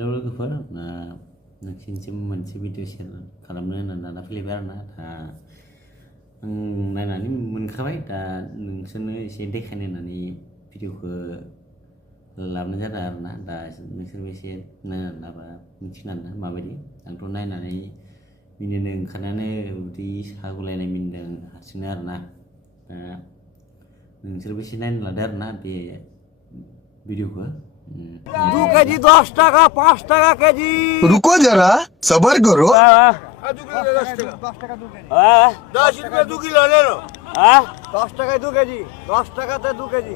hello लोगोफोर नोंसिनिसिम मोनसे video share खालामनो होननानै लाना फैलायबाय आरोना दा आं नायनानै मोनखाबाय दा नोंसोरनो एसे देखायनो होननानै भिडिअखौ लाबोनाय जादों आरोना दा नोंसोरबो एसे नायनानै लाबा मिथिगोन आरोना माबायदि आंथ' नायनानै मिनिनो ओंखारनायानो उदै सागुलायनाय मिनिदों हारसिंनो आरोना दा नोंसोरबो एसे नायनो लादो आरोना बे भिडिअखौ 2 কেজি 10 টাকা 5 টাকা কেজি रुको जरा सबर करो 2 কিলো 10 টাকা 10 টাকা 2 কেজি 10 রুপিয়া 2 কিলো নেন 10 টাকায় 2 কেজি 10 টাকাতে 2 কেজি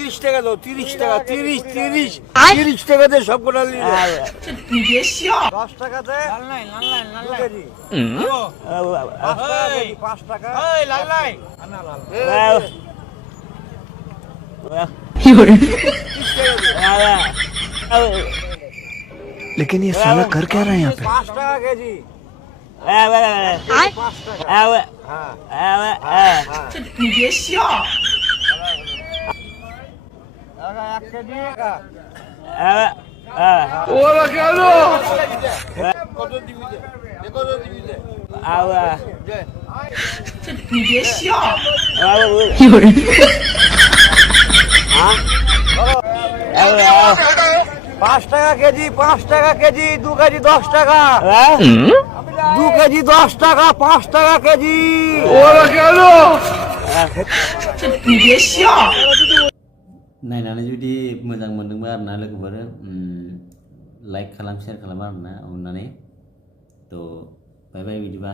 30 টাকা দাও 30 টাকা 30 টাকাতে সব কোটা নিয়ে 10 টাকাতে লাল নাই 2 কেজি 5 টাকা এই লাল নাই না লাল लेकिन ये साला कर क्या रहा है यहाँ पे 5 টাকা কেজি 5 টাকা হ্যাঁ你别笑。 1 কেজি টাকা ओला क्या लो কত দিবি দে কত দিবি দে 你别笑。 5 টাকা কেজি 5 টাকা কেজি 2 কেজি 10 টাকা 2 কেজি 10 টাকা 5 টাকা কেজি ओला क्या लो 你别笑。 नायनानै जुदि मोजां मोनदोंबा आरोना लोगोफोर लाइक खालाम शेयार खालाम आरोना अननानै थ' बाय बाय बिदिबा